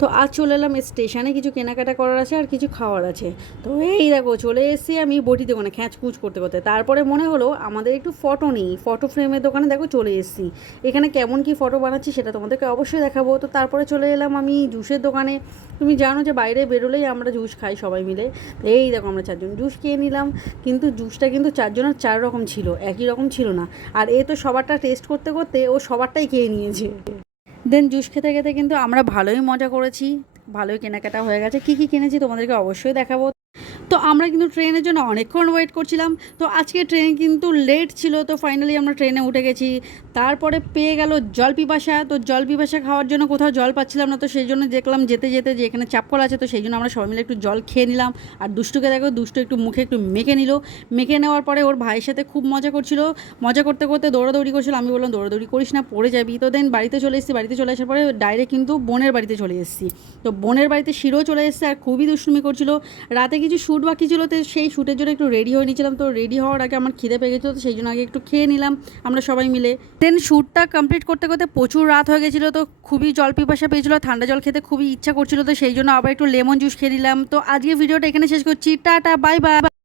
তো আজ চলে এলাম স্টেশনে, কিছু কেনাকাটা করার আছে আর কিছু খাওয়ার আছে। তো এই দেখো চলে এসেছি আমি বটি দোকানে খ্যাঁচকুচ করতে করতে। তারপরে মনে হলো আমাদের একটু ফটো নেই, ফটো ফ্রেমের দোকানে দেখো চলে এসেছি। এখানে কেমন কি ফটো বানাচ্ছি সেটা তোমাদেরকে অবশ্যই দেখাবো। তো তারপরে চলে এলাম আমি জুসের দোকানে। তুমি জানো যে বাইরে বেরোলেই আমরা জুস খাই সবাই মিলে। তো এই দেখো আমরা চারজন জুস খেয়ে নিলাম, কিন্তু জুসটা কিন্তু চারজনের চার রকম ছিল, একই রকম ছিল না। আর এ তো সবারটা টেস্ট করতে করতে ও সবারটাই খেয়ে নিয়েছে। দেন জুস খেতে খেতে কিন্তু আমরা ভালোই মজা করেছি, ভালোই কেনাকাটা হয়ে গেছে। কী কী কিনেছি তোমাদেরকে অবশ্যই দেখাবো। তো আমরা কিন্তু ট্রেনের জন্য অনেকক্ষণ ওয়েট করছিলাম। তো আজকে ট্রেন কিন্তু লেট ছিল, তো ফাইনালি আমরা ট্রেনে উঠে গেছি। তারপরে পেয়ে গেল জল পিপাসা। তো জল পিপাসা খাওয়ার জন্য কোথাও জল পাচ্ছিলাম না, তো সেই জন্য দেখলাম যেতে যেতে যে এখানে চাপকল আছে, তো সেই জন্য আমরা সবাই মিলে একটু জল খেয়ে নিলাম। আর দুষ্টুকে দেখো, দুষ্টু একটু মুখে একটু মেখে নিল। মেখে নেওয়ার পরে ওর ভাইয়ের সাথে খুব মজা করছিল, মজা করতে করতে দৌড়াদৌড়ি করছিল। আমি বললাম দৌড়াদৌড়ি করিস না, পড়ে যাবি। তো দেন বাড়িতে চলে এসেছি। বাড়িতে চলে আসার পরে ডাইরেক্ট কিন্তু বোনের বাড়িতে চলে এসেছি। তো বোনের বাড়িতে শিরো চলে এসেছে আর খুবই দুষ্টুমি করছিল। রাতে কিছু শ্যুট বাকি ছিল, তো সেই শ্যুটের জন্য একটু রেডি হয়ে নিয়েছিলাম। তো রেডি হওয়ার আগে আমার খিদে পেয়ে গেছিলো, তো সেই জন্য আগে একটু খেয়ে নিলাম আমরা সবাই মিলে। দেন শ্যুটটা কমপ্লিট করতে করতে প্রচুর রাত হয়ে গেছিলো, তো খুবই জল পিপাসা পেয়েছিলো, ঠান্ডা জল খেতে খুবই ইচ্ছা করছিল। তো সেই জন্য আবার একটু লেমন জুস খেয়ে নিলাম। তো আজকে ভিডিওটা এখানে শেষ করছি। Tata, bye bye.